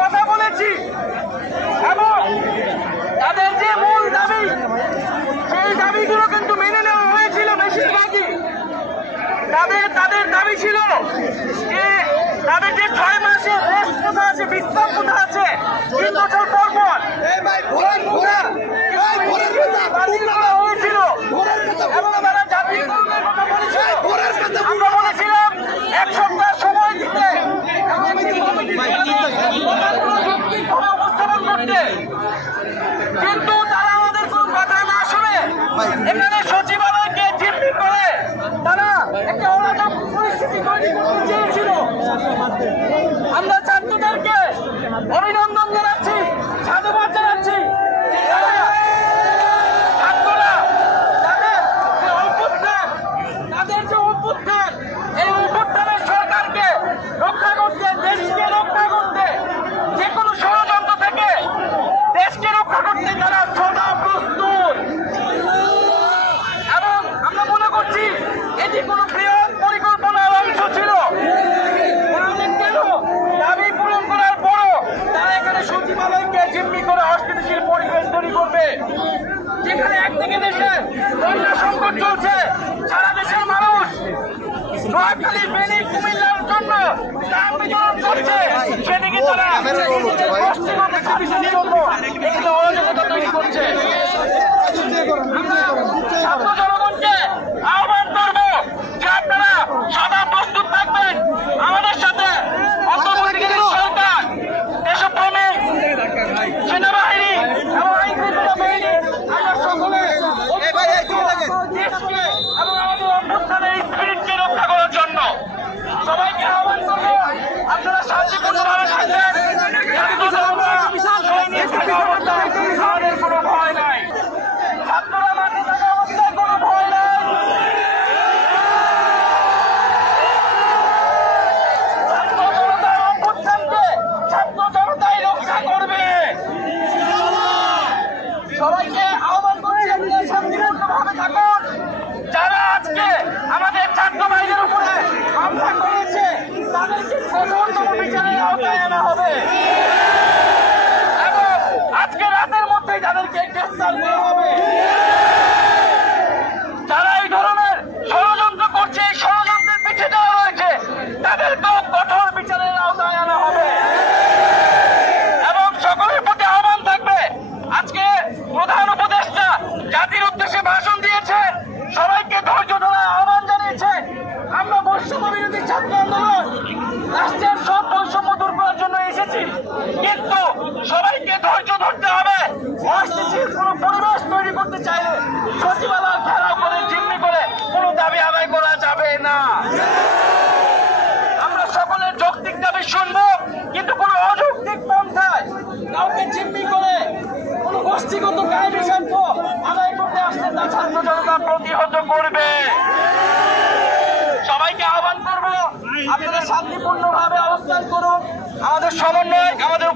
কথা বলেছি এবং তাদের যে মূল দাবি সেই দাবিগুলো কিন্তু মেনে নেওয়া হয়েছিল। বেশিরভাগই তাদের দাবি ছিল যে তাদের যে 6 মাসের রেস্ট কোথা আছে, বিশ্রাম কোথা আছে, 3 বছর পর পর হয়েছিল এবং তারা জাতীয়করণের কথা বলেছিল। আমরা বলেছিলাম 1 সপ্তাহ সময় দিতে উপস্থাপন করতে, কিন্তু তারা আমাদের কোন কথা না শুনে এখানে সচিবালয়কে জিম্মি করে তারা একটা অরাজক পরিস্থিতি তৈরি করতে চেয়েছিল। আমরা ছাত্রদেরকে অভিনন্দন জানাচ্ছি, সাধুবাদ জানাচ্ছি। তাদের যে অভ্যুত্থান, এই অভ্যুত্থানের সরকারকে রক্ষা করতে, দেশকে রক্ষা করতে, যে কোনো ষড়যন্ত্র থেকে দেশকে রক্ষা করতে তারা সদা প্রস্তুত। এবং আমরা মনে করছি এটি কোনো বৃহৎ পরিকল্পনার অংশ ছিল। কেন দাবি পূরণ করার পরও তারা এখানে সচিবালয়কে জিম্মি করে অস্থিতিশীল পরিবেশ তৈরি করবে, যেখানে একদিকে দেশে বন্যা সংকট চলছে, সারা দেশের মানুষ নোয়াখালী, ফেনী, কুমিল্লার জন্য ত্রাণ বিতরণ করছে, সেদিকে তারা গোষ্ঠীগত স্বাধীনতার জন্য এখানে অরাজকতা তৈরি করছে। আমরা জনগণকে আহ্বান করবো যে আপনারা সদা প্রস্তুত থাকবেন আমাদের সাথে। অন্তর্বর্তীকালীন সরকার, দেশপ্রেমিক সেনাবাহিনী এবং আইনশৃঙ্খলা বাহিনী, আমরা সকলে দেশকে এবং আমাদের অভ্যুত্থানের স্পিরিটকে রক্ষা করার জন্য সবাইকে আহ্বান করবো আপনারা শান্তিপূর্ণভাবে থাকবেন। আমাদের কোনো ভয় নাই, ছাত্ররা মাঠে থাকা অবস্থায় কোনো ভয় নাই। ছাত্র জনতার অভ্যুত্থানকে ছাত্র জনতাই রক্ষা করবে। সবাইকে আহ্বান করছি আপনারা শান্তিপূর্ণভাবে থাকুন। যারা আজকে আমাদের ছাত্র ভাইদের উপরে হামলা করেছে তাদেরকে কঠোরতম বিচারের আওতায় আনা হবে এবং আজকে রাতের মধ্যেই তাদেরকে গ্রেফতার করা হবে। যারা এই ধরনের ষড়যন্ত্র করছে, এই ষড়যন্ত্রের পিছিয়ে দেওয়া রয়েছে, তাদেরকেও কঠোর বিচারের আওতায় আনা হবে। এবং সকলের প্রতি আহ্বান থাকবে, আজকে প্রধান উপদেষ্টা জাতির উদ্দেশ্যে ভাষণ দিয়েছে, সবাইকে ধৈর্য ধরার আহ্বান জানিয়েছে। আমরা বৈষম্য বিরোধী ছাত্র আন্দোলন রাষ্ট্রের সব বৈষম্য দূর করার জন্য এসেছি, কিন্তু সবাইকে ধৈর্য ধরতে হবে। অস্থিতিশীল কোনো পরিবেশ তৈরি করতে চাইলে সচিবালয় ঘেরাও করে জিম্মি করে কোনো দাবি আদায় করা যাবে না। আমরা সকলের যৌক্তিক দাবি শুনবো, কিন্তু কোনো অযৌক্তিক পন্থায় কাউকে জিম্মি করে কোনো গোষ্ঠীগত কাহিনী শান্ত আদায় করতে আসলে তা ছাত্র জনতা প্রতিহত করবে। সবাইকে আহ্বান করবো আপনারা শান্তিপূর্ণভাবে অবস্থান করুন। আমাদের সমন্বয়, আমাদের